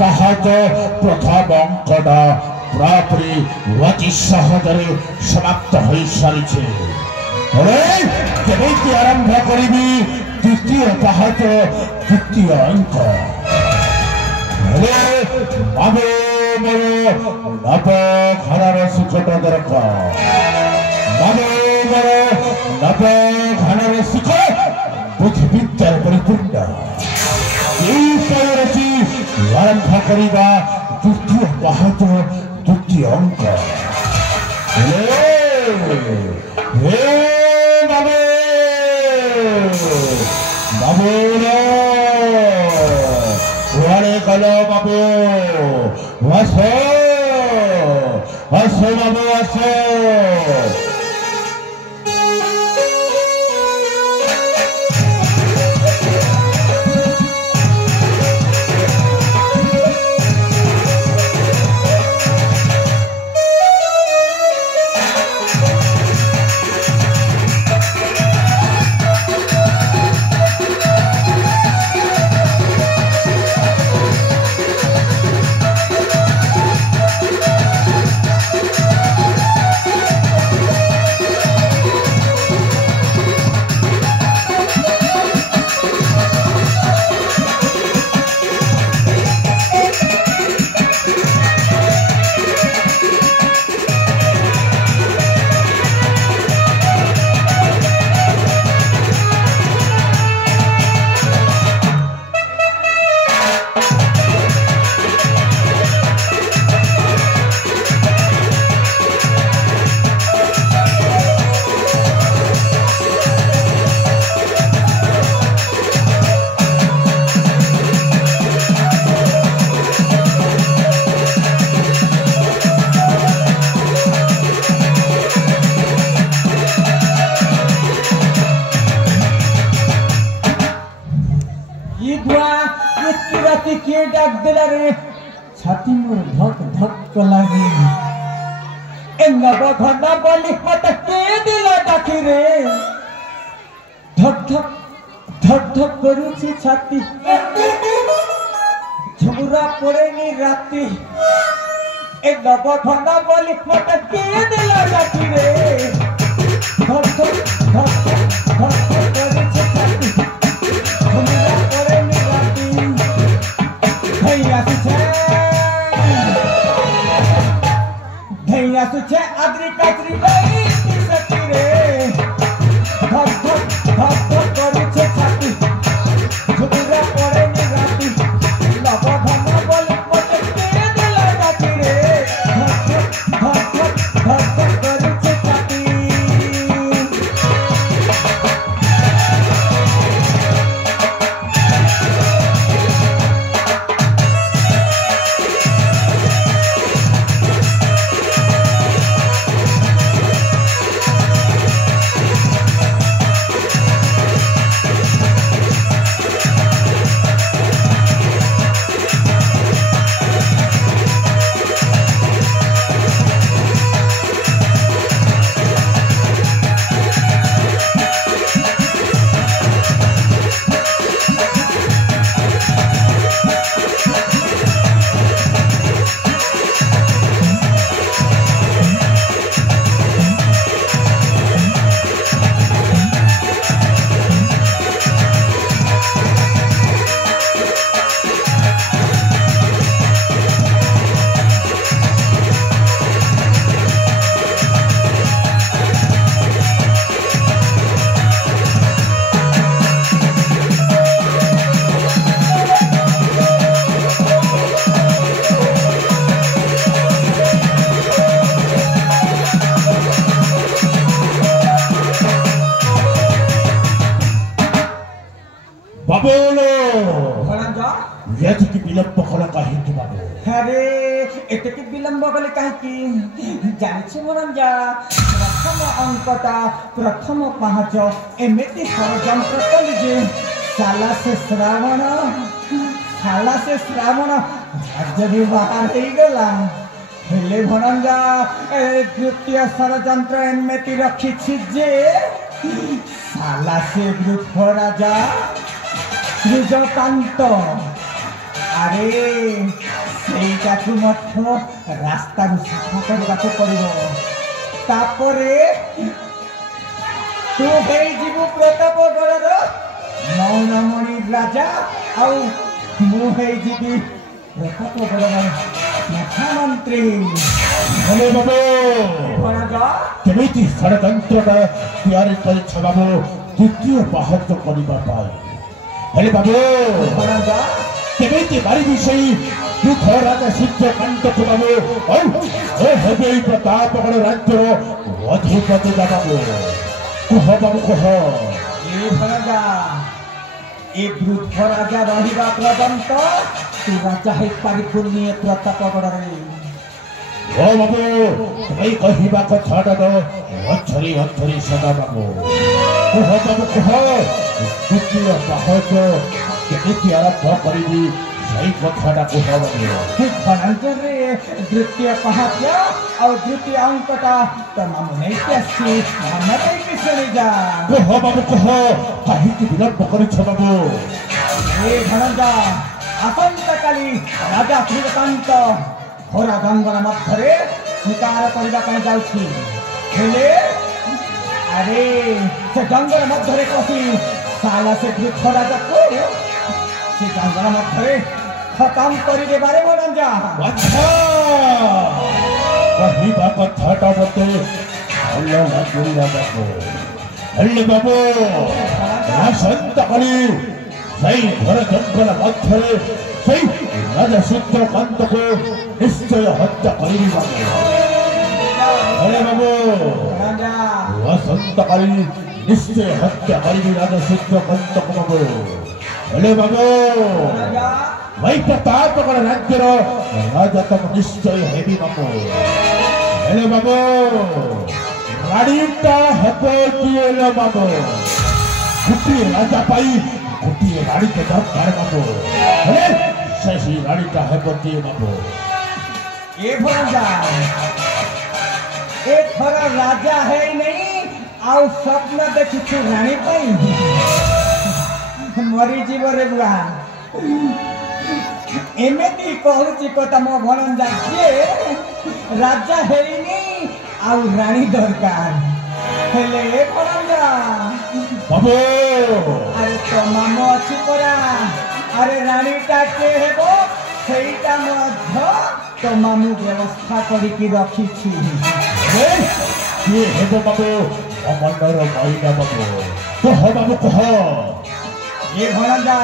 पाहच प्रथम अंकट प्रायपरी अति सहजरे समाप्त हो सारी आरंभ करी द्वितीय पाहच द्वितीय अंक बाबू मोर नव घरर सुखट दरकार बाबू मोर नव घरर सुख बुद्धि विद्यार परिपूर्ण आरंभ करवा द्वितीय पाहच द्वितीय अंक बाबू बाबू गल बाबू आसो आसो बाबू आसो छाती मोर धक धक लगी घना बोली मत के दिला डाकी रे धक धक धक धक करुची छाती झुरा पड़ेनी राती घना बोली मत के दिला डाकी रे धक धक धक धक धक करुची छाती झुरा पड़ेनी राती भैया भैया तुझे अदरी कदरी नहीं सकती रे धक धक धक धक करी छे छाती झुरा पड़े नी राती लब धना बोली मत के दिला जाती रे धक धक धक धक धक करी छे छाती विलंब कला कहीं बाबू अरे एते की विलंब कले कहीं जानिछ मोरंजा प्रथम अंकटा प्रथम पाहच एमेती षडयंत्र कली जे साला से श्रावण राज्य भी बाहर हो गला हेले भणंजा द्वितीय षडयंत्र एमेती रखी जे साला से वृद्ध राजा श्रीजकांत ଆରେ ସେଇଟାକୁ ମଧ୍ୟ ରାସ୍ତାରୁ ସଫା କରିବାକୁ ପଡ଼ିବ। ତାପରେ ତୁ ହେଇଯିବୁ ପ୍ରତାପଗଡ଼ର ମୌନମଣି ରାଜା ଆଉ ମୁଁ ହେଇଯିବି ପ୍ରତାପଗଡ଼ର ମୁଖ୍ୟମନ୍ତ୍ରୀ। ହେଲେ ବାବୁ କେମିତି ଷଡ଼ଯନ୍ତ୍ରଟା ତିଆରି କରିଛ ବାବୁ ଦ୍ୱିତୀୟ ପାହାଚ କରିବା ପାଇଁ? ହେଲେ ବାବୁ କେମିତି ମାରିବି ସେଇ ବୃଦ୍ଧ ରାଜା ସୂର୍ଯ୍ୟକାନ୍ତକୁ ବାବୁ? ହେବେ ଏଇ ପ୍ରତାପଗଡ଼ ରାଜ୍ୟର ଅଧିପତି ବାବୁ। କୁହ ବାବୁ କୁହ। ଏ ବୃଦ୍ଧ ରାଜା ରହିବା ପର୍ଯ୍ୟନ୍ତ ତୁ ରାଜା ହେଇପାରିବୁନି ଏ ପ୍ରତାପଗଡ଼ରେ। ଓ ବାବୁ ତୁମେ କହିବା କଥାଟା ତ ଅଛରି ଅଛରି ସଦା ବାବୁ। କୁହ ବାବୁ କୁହ ଦ୍ୱିତୀୟ ପାହାଚ କେମିତି ଆରମ୍ଭ କରିବି ସେଇ କଥାଟା କୁହ ବାବୁ। ଧନଞ୍ଜୟରେ ଦ୍ୱିତୀୟ ପାହାଚ ଆଉ ଦ୍ୱିତୀୟ ଅଙ୍କଟା ତ ମାମୁଁ ନେଇକି ଆସିଛି, ମନ ଦେଇକି ଶୁଣିଯା। କୁହ ବାବୁ କୁହ କାହିଁକି ବିଳମ୍ବ କରିଛ ବାବୁ? ଏ ଧନଞ୍ଜା ଆସନ୍ତାକାଲି ରାଜା ସୂର୍ଯ୍ୟକାନ୍ତ ଘୋର ଜଙ୍ଗଲ ମଧ୍ୟରେ ଶିକାର କରିବା ପାଇଁ ଯାଉଛି। ହେଲେ ଆରେ ସେ ଜଙ୍ଗଲ ମଧ୍ୟରେ ପଶି ସାଲା ସେ ବୃଦ୍ଧ ରାଜାକୁ ସେ ଜଙ୍ଗଲ ମଧ୍ୟରେ ଖତମ କରିଦେବାରେ ମନଞ୍ଜା। ଆଚ୍ଛା କହିବା କଥାଟା ମତେ ଭଲ ଲାଗିଲା ବାବୁ। ହେଲେ ବାବୁ ଆସନ୍ତାକାଲି ସେଇ ଘର ଜଙ୍ଗଲ ମଧ୍ୟରେ ସେଇ ରାଜା ସୂର୍ଯ୍ୟକାନ୍ତକୁ ନିଶ୍ଚୟ ହତ୍ୟା କରିବି ବାବୁ। ହେଲେ ବାବୁ ଆସନ୍ତାକାଲି ନିଶ୍ଚୟ ହତ୍ୟା କରିବି ରାଜା ସୂର୍ଯ୍ୟକାନ୍ତକୁ ବାବୁ। ହେଲେ ବାବୁ ଭାଇ ପ୍ରତାପଗଡ଼ ରାଜ୍ୟର ରାଜା ତମ ନିଶ୍ଚୟ ହେବି ବାବୁ। ହେଲେ ବାବୁ ଗାଡ଼ିଟା ହେବ କିଏ ବାବୁ? ଗୋଟିଏ ରାଜା ପାଇଁ ଗୋଟିଏ ଗାଡ଼ିଟେ ଦରକାର ବାବୁ। ହେଲେ ସେହି ଗାଡ଼ିଟା ହେବ କିଏ ବାବୁ? ଏ ଭଣଜା ଏଥର ରାଜା ହେଇନେଇ ଆଉ ସ୍ୱପ୍ନ ଦେଖିଛୁ ରାଣୀ ପାଇଁ? ମରିଯିବ ରେ ବୁଆ। ଏମିତି କହୁଛି କଥା ମୋ ଭଣଜା ଯେ ରାଜା ହେଇନି ଆଉ ରାଣୀ ଦରକାର। ହେଲେ ଏ ଭଣଜା ବାବୁ ଆରେ ତ ମାମୁଁ ଅଛି ପରା। ଆରେ ରାଣୀଟା କେ ହେବ ସେଇଟା ମଧ୍ୟ ତ ମାମୁଁ ବ୍ୟବସ୍ଥା କରିକି ରଖିଛି। କିଏ ହେବ ବାବୁ? ଅମନର ମହିଳା ବାବୁ। କୁହ ବାବୁ କୁହ। ଏ ଭଣଜା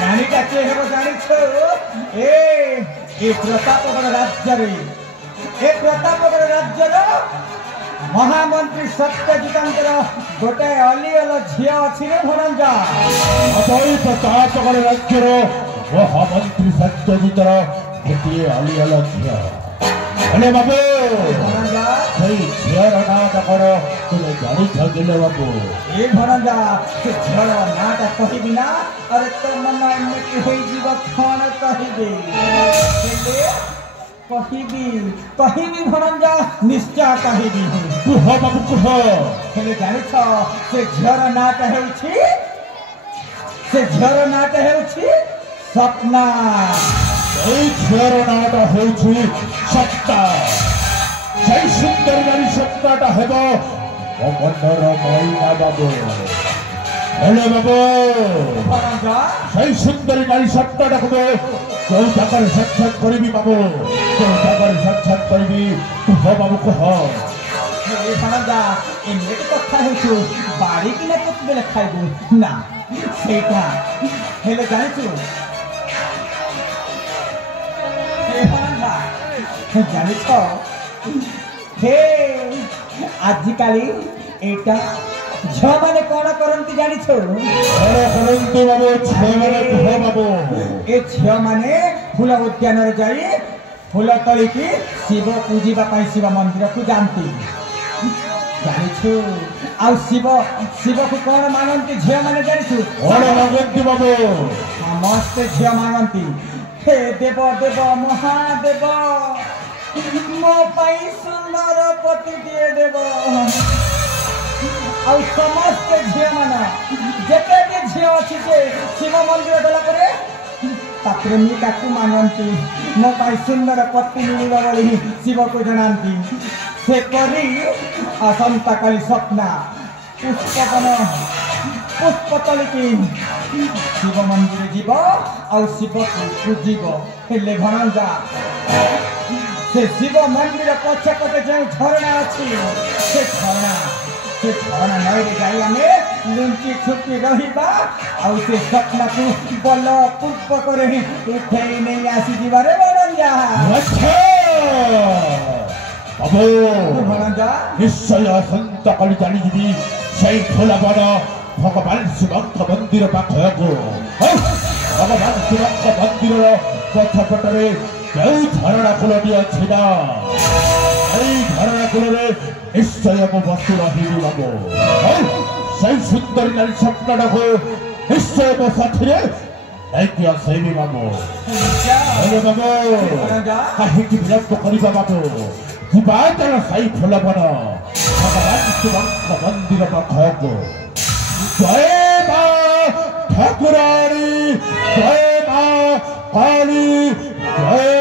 ରାଣୀଟା କେ ହେବ ଜାଣିଛ? ଏ ପ୍ରତାପଗଡ଼ ରାଜ୍ୟରେ ପ୍ରତାପଗଡ଼ ରାଜ୍ୟର ମହାମନ୍ତ୍ରୀ ସତ୍ୟଜିତଙ୍କର ଗୋଟେ ଅଲିଅଲ ଝିଅ ଅଛି ରେ ଭଣଜା। ପ୍ରତାପଗଡ଼ ରାଜ୍ୟର ମହାମନ୍ତ୍ରୀ ସତ୍ୟଜିତର ଗୋଟିଏ ଅଲିଅଲ ଝିଅ। ହେଲେ ବାବୁ ସେଇ ଝିଅର ନାଁଟା କ'ଣ ତୁମେ ଜାଣିଛ ଦିଲେ ବାବୁ? ଏ ଭଣଜା ସେ ଝିଅର ନାଁଟା କହିବି ନା ଆରେ ତ ମନ ଏମିତି ହେଇଯିବ କ'ଣ କହିବି? ହେଲେ କହିବି ଭଣଜା ନିଶ୍ଚୟ କହିବି। କୁହ ବାବୁ କୁହ। ହେଲେ ଜାଣିଛ ସେ ଝିଅର ନାଁଟା ହେଉଛି ସ୍ୱପ୍ନା। এই ঝিଅର ନାଁଟା ହେଉଛି ସତ୍ତା। ସେଇ ସୁନ୍ଦର ନାରୀ ସତ୍ତାଟା ହେବ ଅମନର ମହିଳା ବାବୁ। ହେଲେ ବାବୁ ସେଇ ସୁନ୍ଦରୀ ନାରୀ ସତ୍ତାଟାକୁ କେଉଁ ଜାଗାରେ ସାକ୍ଷାତ କରିବି ବାବୁ? କେଉଁ ଜାଗାରେ ସାକ୍ଷାତ କରିବି କୁହ ବାବୁ କୁହ। ଏମିତି କଥା ହେଉଛୁ ବାଡ଼ିକିନା କେତେବେଳେ ଖାଇବୁ ନା ସେଇଟା। ହେଲେ ଜାଣିଛୁ ଜାଣିଛ ହେ ଆଜିକାଲି ଏଇଟା ଝିଅମାନେ କ'ଣ କରନ୍ତି ଜାଣିଛ? ଏ ଝିଅମାନେ ଫୁଲ ଉଦ୍ୟାନରେ ଯାଇ ଫୁଲ ତୋଳିକି ଶିବ ପୂଜିବା ପାଇଁ ଶିବ ମନ୍ଦିରକୁ ଯାଆନ୍ତି ଜାଣିଛୁ? ଆଉ ଶିବକୁ କ'ଣ ମାନନ୍ତି ଝିଅମାନେ ଜାଣିଛୁ? ସମସ୍ତେ ଝିଅ ମାନନ୍ତି हे देव देव महादेव मो पाई सुंदर पति दिए देव। आ समस्त झील मान जिते भी झील अच्छी से शिव मंदिर गला ता प्रेमिका को मानती मो पाई सुंदर पत्नी मिलवा बोली शिव को जनाती से करी आसंता काली स्वप्ना पुष्पवन पुष्पतलिकी शिव मंदिर जीव और शिव को पूजिब हेले भणजा से शिव मंदिर पछपटे जो झरणा अच्छी से झरणा नई जाई आमे लुंची छुपी रहिबा और से स्वप्न को बल पूर्वक उठे नहीं आसी जीवारे भणजा बाबू भणजा निश्चय संत काली जानी जी से खोला बड़ भगवान शिवଙ୍କ मंदिर पाखକୁ भगवान शिवଙ୍କ मंदिर पछपटे जो झरणा कूलटी अच्छी ना झरणा कूल निश्चय मो बसु रही बाबू से सुंदर नारी स्वप्न को निश्चय मो साथी नहीं आसैबी बाबू बाबू कहीं विलंब करवा बाबू जीवातर साई फुलवन भगवान शिवଙ୍କ मंदिर पाखକୁ जय मां ठाकुरानी जय मां काली जय